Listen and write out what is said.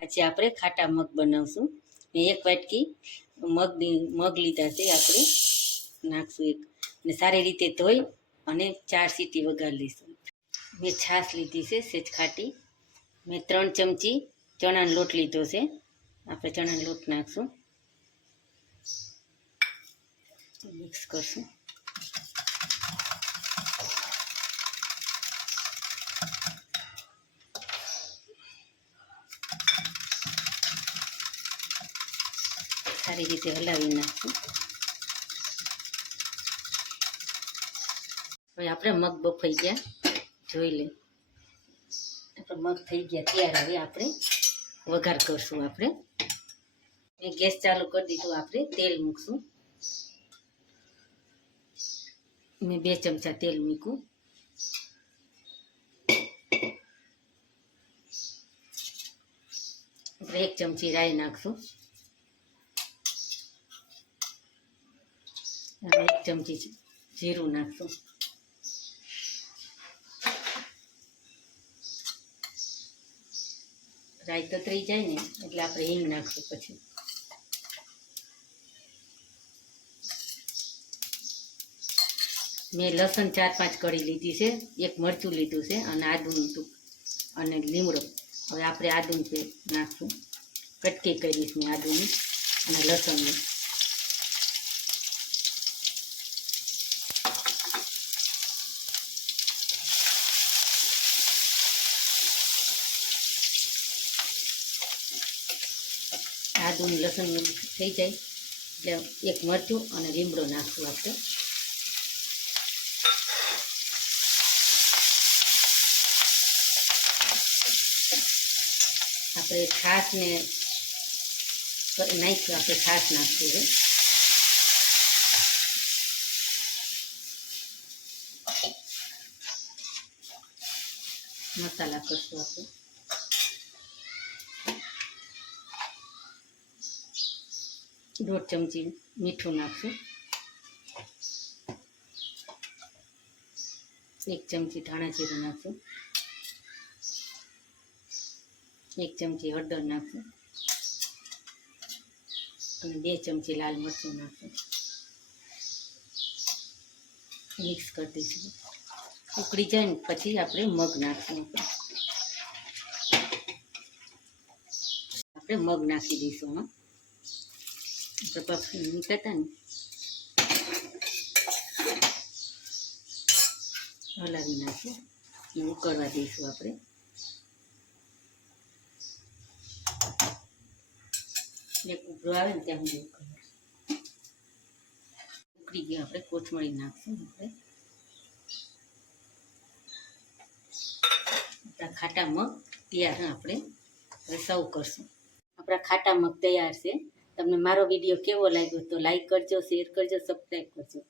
આજે આપણે ખાટા મગ બનાવશું. ને એક વાટકી મગની મગ લીધા છે, આપણે નાખશું એક. ને સારી રીતે ધોઈ અને ચાર સીટી વગાડી લઈશું. મેં છાશ લીધી છે, સેજ ખાટી. મેં ત્રણ ચમચી ચણાનો લોટ લીધો છે. આપણે ચણાનો લોટ નાખશું. મિક્સ કરશું. સારી રીતે હલાવી નાખશું. હવે આપણે મગ બફાઈ ગયા. જોઈ લે. આપણે મગ થઈ ગયા ત્યારે હવે આપણે વઘાર કરશું આપણે. મેં ગેસ ચાલુ કરી દીધું આપણે, તેલ મૂકશું. મેં બે ચમચા તેલ મૂક્યું. આપણે એક ચમચી રાઈ નાખશું. અને એક ચમચી જીરું નાખશું. રાઈ તતરી જાય ને, એટલે આપણે હિંગ નાખશું પછી. મેં લસણ ચાર પાંચ કળી લીધી છે, એક મરચું લીધું છે અને આદુનું હતું અને લીમડો. હવે આપણે આદુનું છે નાખશું. કટકી કરીશ મેં આદુની અને લસણની. આદુ લસણ થઈ જાય. એટલે એક મરચું અને લીમડો નાખશું આપણે. આપણે છાશને નાખ્યું આપણે છાશ નાખશું હવે. મસાલા કરશું આપણે. દોઢ ચમચી મીઠું નાખશું. એક ચમચી ધાણા જીરું નાખશું. એક ચમચી હળદર નાખશું. અને બે ચમચી લાલ મરચું નાખશું. મિક્સ કરી દઈશું. ઉકળી જાય ને પછી આપણે મગ નાખશું આપણે. મગ નાખી દઈશું, હા. આપણે પપ્પી નીકળતા ને. હલાવી નાખીએ ને ઉકળવા દઈશું આપણે. એક ઉભરો આવે ને ત્યાં સુધી ઉકળવા ઉકળી ગયો આપણે કોથમરી નાખશું આપણે. આપણા ખાટા મગ તૈયાર આપણે સર્વ કરશું. આપણા ખાટા મગ તૈયાર છે. તમને મારો વીડિયો કેવો લાગ્યો તો લાઈક કરજો શેર કરજો સબસ્ક્રાઈબ કરજો.